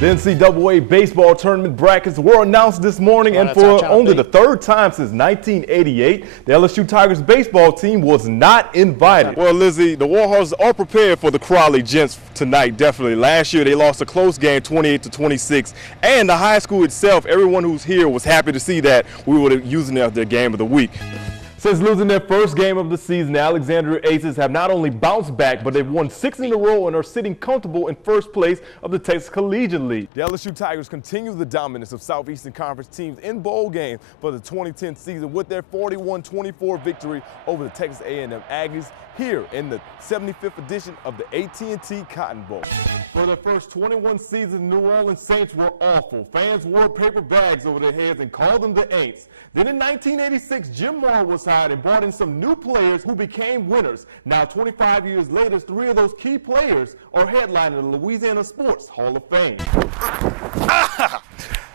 The NCAA baseball tournament brackets were announced this morning, and for only the third time since 1988, the LSU Tigers baseball team was not invited. Well, Lizzie, the Warhawks are prepared for the Crowley Gents tonight, definitely. Last year, they lost a close game, 28-26, and the high school itself, everyone who's here was happy to see that we were using it as their game of the week. Since losing their first game of the season, the Alexandria Aces have not only bounced back, but they've won 6 in a row and are sitting comfortable in first place of the Texas Collegiate League. The LSU Tigers continue the dominance of Southeastern Conference teams in bowl games for the 2010 season with their 41-24 victory over the Texas A&M Aggies here in the 75th edition of the AT&T Cotton Bowl. For their first 21 seasons, New Orleans Saints were awful. Fans wore paper bags over their heads and called them the Aints. Then in 1986, Jim Morrell was hired and brought in some new players who became winners. Now, 25 years later, 3 of those key players are headlining the Louisiana Sports Hall of Fame.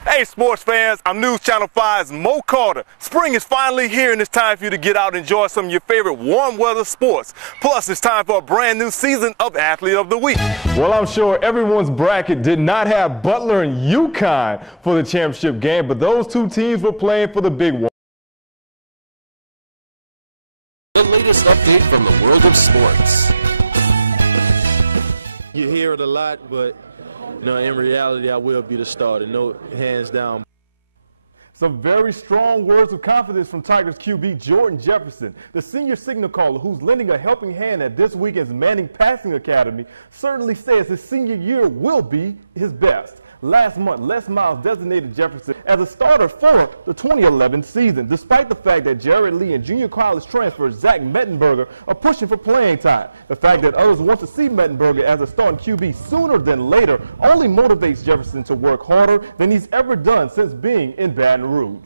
Hey, sports fans, I'm News Channel 5's Mo Carter. Spring is finally here, and it's time for you to get out and enjoy some of your favorite warm weather sports. Plus, it's time for a brand new season of Athlete of the Week. Well, I'm sure everyone's bracket did not have Butler and UConn for the championship game, but those 2 teams were playing for the big one. The latest update from the world of sports. You hear it a lot, but in reality, I will be the starter. No, hands down. Some very strong words of confidence from Tigers QB Jordan Jefferson, the senior signal caller who's lending a helping hand at this weekend's Manning Passing Academy, certainly says his senior year will be his best. Last month, Les Miles designated Jefferson as a starter for the 2011 season, despite the fact that Jared Lee and junior college transfer Zach Mettenberger are pushing for playing time. The fact that others want to see Mettenberger as a starting QB sooner than later only motivates Jefferson to work harder than he's ever done since being in Baton Rouge.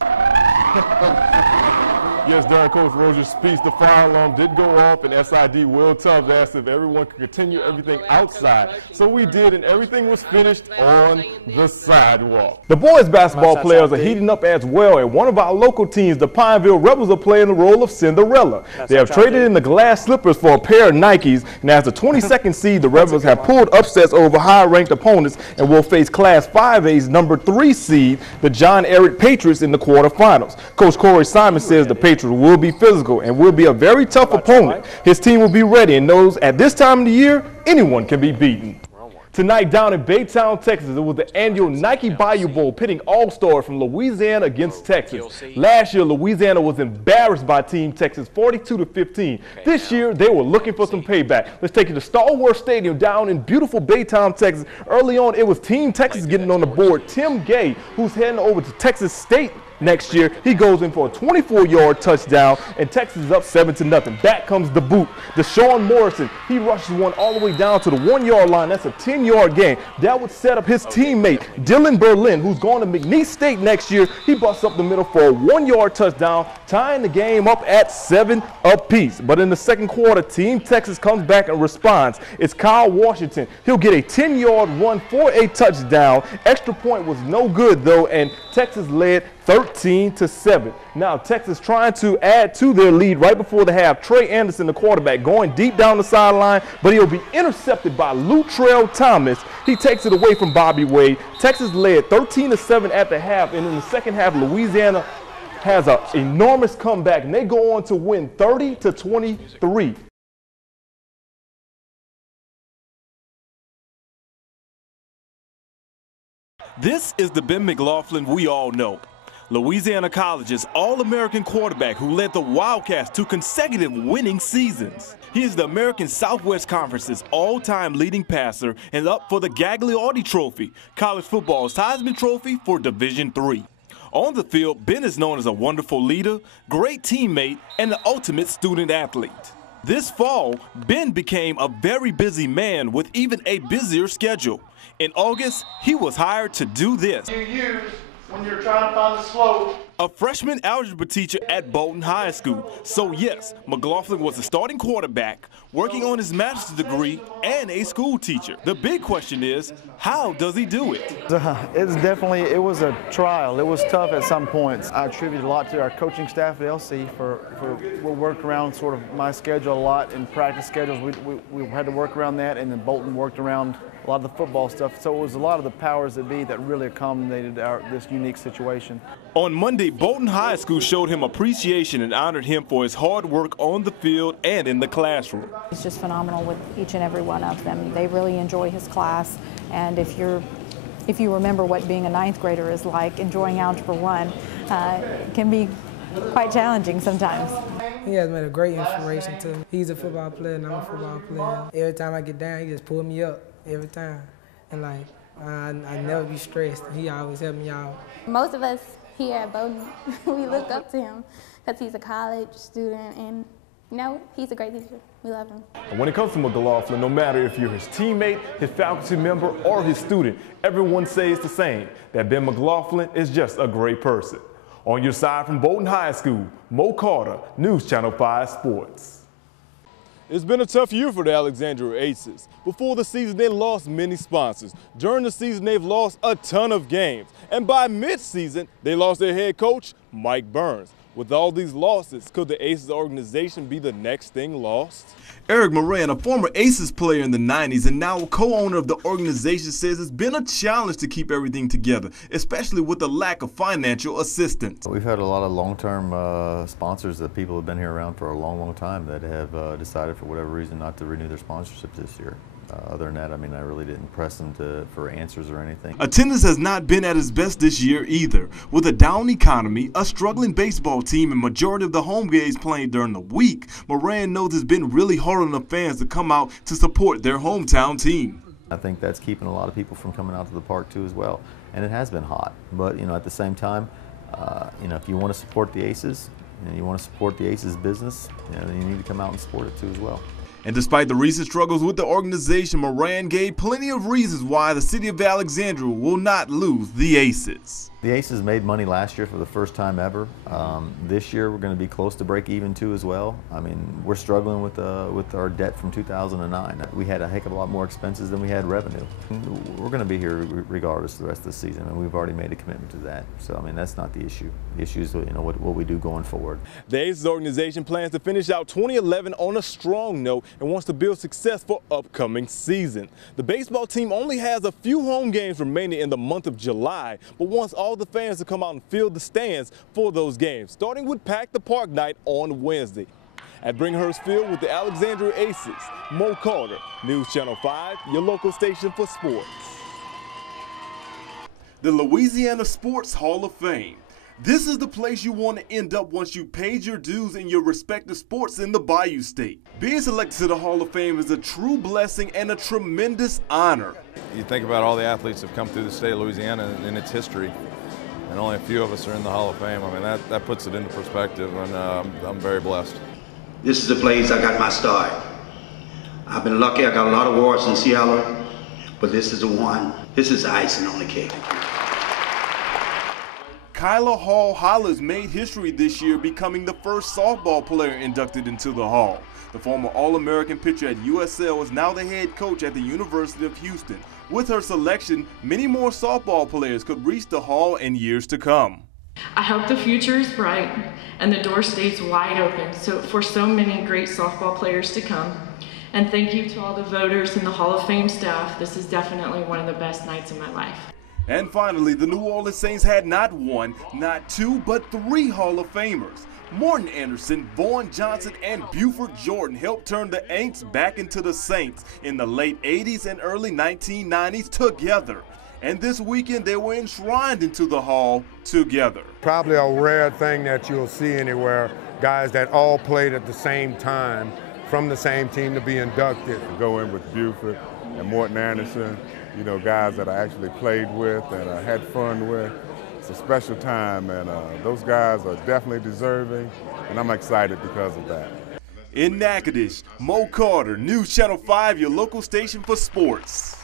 Yes, during Coach Rogers' speech, the fire alarm did go off, and SID Will Tubbs asked if everyone could continue everything outside. So we did, and everything was finished on the sidewalk. The boys basketball players are heating up as well, and one of our local teams, the Pineville Rebels, are playing the role of Cinderella. They have traded in the glass slippers for a pair of Nikes, and as the 22nd seed, the Rebels have pulled upsets over high-ranked opponents and will face Class 5A's number 3 seed, the John Ehret Patriots, in the quarterfinals. Coach Corey Simon says the Patriots will be physical and will be a very tough opponent. His team will be ready and knows at this time of the year, anyone can be beaten. Tonight down in Baytown, Texas, it was the annual Nike Bayou Bowl pitting all-stars from Louisiana against Texas. Last year, Louisiana was embarrassed by Team Texas 42-15. This year, they were looking for some payback. Let's take you to Star Wars Stadium down in beautiful Baytown, Texas. Early on, it was Team Texas getting on the board. Tim Gay, who's heading over to Texas State next year, he goes in for a 24-yard touchdown, and Texas is up 7-0. Back comes the boot. Deshaun Morrison, he rushes one all the way down to the 1-yard line. That's a 10-yard gain. That would set up his teammate, Dylan Berlin, who's going to McNeese State next year. He busts up the middle for a 1-yard touchdown, tying the game up at 7 apiece. But in the second quarter, Team Texas comes back and responds. It's Kyle Washington. He'll get a 10-yard run for a touchdown. Extra point was no good, though, and Texas led 13-7. Now Texas trying to add to their lead right before the half. Trey Anderson, the quarterback, going deep down the sideline, but he'll be intercepted by Lutrell Thomas. He takes it away from Bobby Wade. Texas led 13-7 at the half, and in the second half, Louisiana has an enormous comeback, and they go on to win 30-23. This is the Ben McLaughlin we all know. Louisiana College's All-American quarterback who led the Wildcats to consecutive winning seasons. He is the American Southwest Conference's all-time leading passer and up for the Gagliardi Trophy, college football's Heisman Trophy for Division III. On the field, Ben is known as a wonderful leader, great teammate, and the ultimate student athlete. This fall, Ben became a very busy man with even a busier schedule. In August, he was hired to do this. You use when you're trying to find the slope. a freshman algebra teacher at Bolton High School. So yes, McLaughlin was a starting quarterback, working on his master's degree, and a school teacher. The big question is, how does he do it? It was a trial. It was tough at some points. I attribute a lot to our coaching staff at LC we worked around sort of my schedule a lot in practice schedules. We had to work around that, and then Bolton worked around a lot of the football stuff. So it was a lot of the powers that be that really accommodated this unique situation. On Monday, Bolton High School showed him appreciation and honored him for his hard work on the field and in the classroom. He's just phenomenal with each and every one of them. They really enjoy his class, and if you remember what being a ninth grader is like, enjoying Algebra 1 can be quite challenging sometimes. He has been a great inspiration to me. He's a football player and I'm a football player. Every time I get down, he just pull me up every time. And like, I never be stressed. He always help me out. Most of us here at Bolton, we look up to him because he's a college student, and you know, he's a great teacher. We love him. And when it comes to McLaughlin, no matter if you're his teammate, his faculty member, or his student, everyone says the same, that Ben McLaughlin is just a great person. On your side from Bolton High School, Mo Carter, News Channel 5 Sports. It's been a tough year for the Alexandria Aces. Before the season, they lost many sponsors. During the season, they've lost a ton of games. And by mid-season, they lost their head coach, Mike Burns. With all these losses, could the Aces organization be the next thing lost? Eric Morrell, a former Aces player in the 90s and now a co-owner of the organization, says it's been a challenge to keep everything together, especially with the lack of financial assistance. We've had a lot of long-term sponsors that people have been here around for a long, long time that have decided for whatever reason not to renew their sponsorship this year. Other than that, I mean, I really didn't press them for answers or anything. Attendance has not been at its best this year either. With a down economy, a struggling baseball team, and majority of the home games playing during the week, Moran knows it's been really hard on the fans to come out to support their hometown team. I think that's keeping a lot of people from coming out to the park too as well. And it has been hot, but you know, at the same time, you know, if you want to support the Aces and you want to support the Aces business, you know, then you need to come out and support it too as well. And despite the recent struggles with the organization, Moran gave plenty of reasons why the city of Alexandria will not lose the Aces. The Aces made money last year for the first time ever. This year we're going to be close to break even too as well. I mean, we're struggling with our debt from 2009. We had a heck of a lot more expenses than we had revenue. We're going to be here regardless the rest of the season, and we've already made a commitment to that. So I mean, that's not the issue. The issue is, you know, what we do going forward. The Aces organization plans to finish out 2011 on a strong note and wants to build success for upcoming season. The baseball team only has a few home games remaining in the month of July, but wants all the fans to come out and fill the stands for those games, starting with Pack the Park night on Wednesday. At Bringhurst Field with the Alexandria Aces, Mo Carter, News Channel 5, your local station for sports. The Louisiana Sports Hall of Fame. This is the place you want to end up once you paid your dues in your respective sports in the Bayou State. Being selected to the Hall of Fame is a true blessing and a tremendous honor. You think about all the athletes that have come through the state of Louisiana in its history, and only a few of us are in the Hall of Fame. I mean, that puts it into perspective, and I'm very blessed. This is the place I got my start. I've been lucky. I got a lot of awards in Seattle, but this is the one. This is icing on the cake. Kyla Hall-Hollers made history this year, becoming the first softball player inducted into the Hall. The former All-American pitcher at USL is now the head coach at the University of Houston. With her selection, many more softball players could reach the Hall in years to come. I hope the future is bright and the door stays wide open for so many great softball players to come. And thank you to all the voters and the Hall of Fame staff. This is definitely one of the best nights of my life. And finally, the New Orleans Saints had not one, not two, but three Hall of Famers. Morton Anderson, Vaughn Johnson, and Buford Jordan helped turn the Aints back into the Saints in the late 80s and early 1990s together. And this weekend, they were enshrined into the Hall together. Probably a rare thing that you'll see anywhere, guys that all played at the same time from the same team to be inducted. To go in with Buford and Morton Anderson, you know, guys that I actually played with and had fun with. It's a special time, and those guys are definitely deserving, and I'm excited because of that. In Natchitoches, Mo Carter, News Channel 5, your local station for sports.